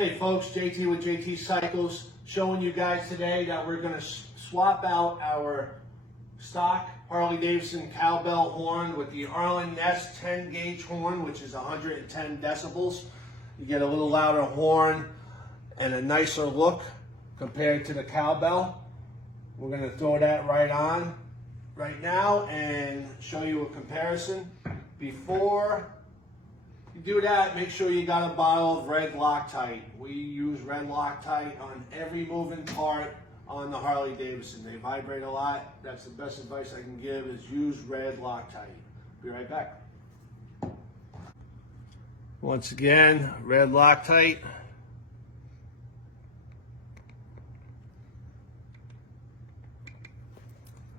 Hey folks, JT with JT Cycles, showing you guys today that we're going to swap out our stock Harley-Davidson cowbell horn with the Arlen Ness 10 gauge horn, which is 110 decibels. You get a little louder horn and a nicer look compared to the cowbell. We're going to throw that right on right now and show you a comparison. Before you do that, make sure you got a bottle of red Loctite. We use red Loctite on every moving part on the Harley-Davidson. They vibrate a lot. That's the best advice I can give, is use red Loctite. Be right back. Once again, red Loctite.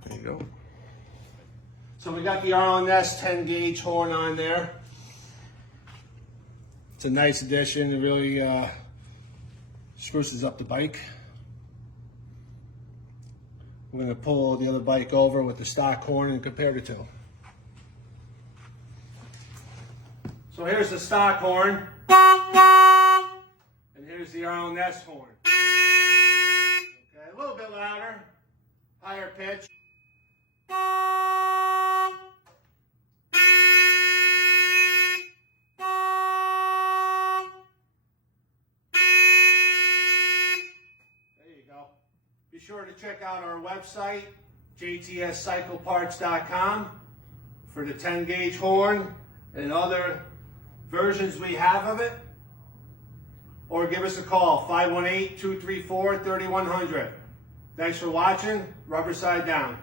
There you go. So we got the Arlen Ness 10 gauge horn on there. It's a nice addition. It really spruces up the bike. I'm going to pull the other bike over with the stock horn and compare the two. So here's the stock horn, and here's the Arlen Ness horn. Okay, a little bit louder, higher pitch. Be sure to check out our website, jtscycleparts.com, for the 10 gauge horn and other versions we have of it. Or give us a call, 518-234-3100. Thanks for watching. Rubber side down.